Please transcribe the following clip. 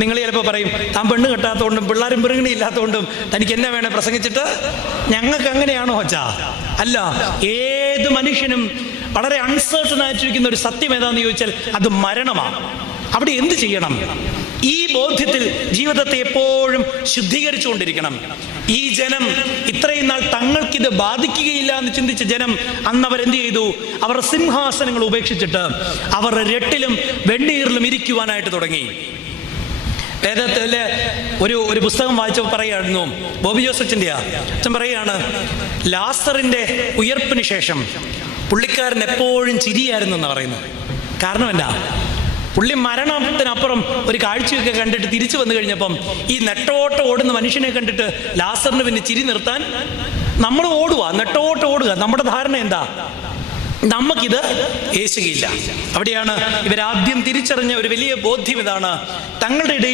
നിങ്ങൾ ചിലപ്പോൾ പറയും, താൻ പെണ്ണ് കെട്ടാത്തതുകൊണ്ടും പിള്ളേരും പിറങ്ങണി ഇല്ലാത്തതുകൊണ്ടും തനിക്ക് എന്നെ വേണേ പ്രസംഗിച്ചിട്ട്. ഞങ്ങൾക്ക് അങ്ങനെയാണോ അച്ഛാ? അല്ല, ഏത് മനുഷ്യനും വളരെ അൺസർട്ടൺ ആയിട്ടിരിക്കുന്ന ഒരു സത്യം ഏതാന്ന് ചോദിച്ചാൽ അത് മരണമാണ്. അവിടെ എന്ത് ചെയ്യണം? ഈ ബോധ്യത്തിൽ ജീവിതത്തെ എപ്പോഴും ശുദ്ധീകരിച്ചുകൊണ്ടിരിക്കണം. ഈ ജനം ഇത്രയും നാൾ തങ്ങൾക്കിത് ബാധിക്കുകയില്ല എന്ന് ചിന്തിച്ച ജനം അന്ന് അവരെന്ത് ചെയ്തു? അവർ സിംഹാസനങ്ങൾ ഉപേക്ഷിച്ചിട്ട് അവർ രട്ടിലും വെണ്ണീറിലും ഇരിക്കുവാനായിട്ട് തുടങ്ങി. വേദത്തിലെ ഒരു പുസ്തകം വായിച്ചപ്പോൾ പറയുകയായിരുന്നു, ബോബി ജോസഫിൻ്റെ അച്ഛൻ പറയുകയാണ്, ലാസറിൻ്റെ ഉയർപ്പിന് ശേഷം പുള്ളിക്കാരൻ എപ്പോഴും ചിരിയായിരുന്നു എന്നാണ് പറയുന്നത്. കാരണം എന്താ? പുള്ളി മരണത്തിനപ്പുറം ഒരു കാഴ്ചയൊക്കെ കണ്ടിട്ട് തിരിച്ചു വന്നു കഴിഞ്ഞപ്പം ഈ നെട്ടോട്ടം ഓടുന്ന മനുഷ്യനെ കണ്ടിട്ട് ലാസറിന് പിന്നെ ചിരി നിർത്താൻ നമ്മൾ ഓടുക, നെട്ടോട്ടം ഓടുക. നമ്മുടെ ധാരണ എന്താ? നമുക്കിത് ഏശുകയില്ല. അവിടെയാണ് ഇവരാദ്യം തിരിച്ചറിഞ്ഞ ഒരു വലിയ ബോധ്യം. ഇതാണ്, തങ്ങളുടെ ഇടയിൽ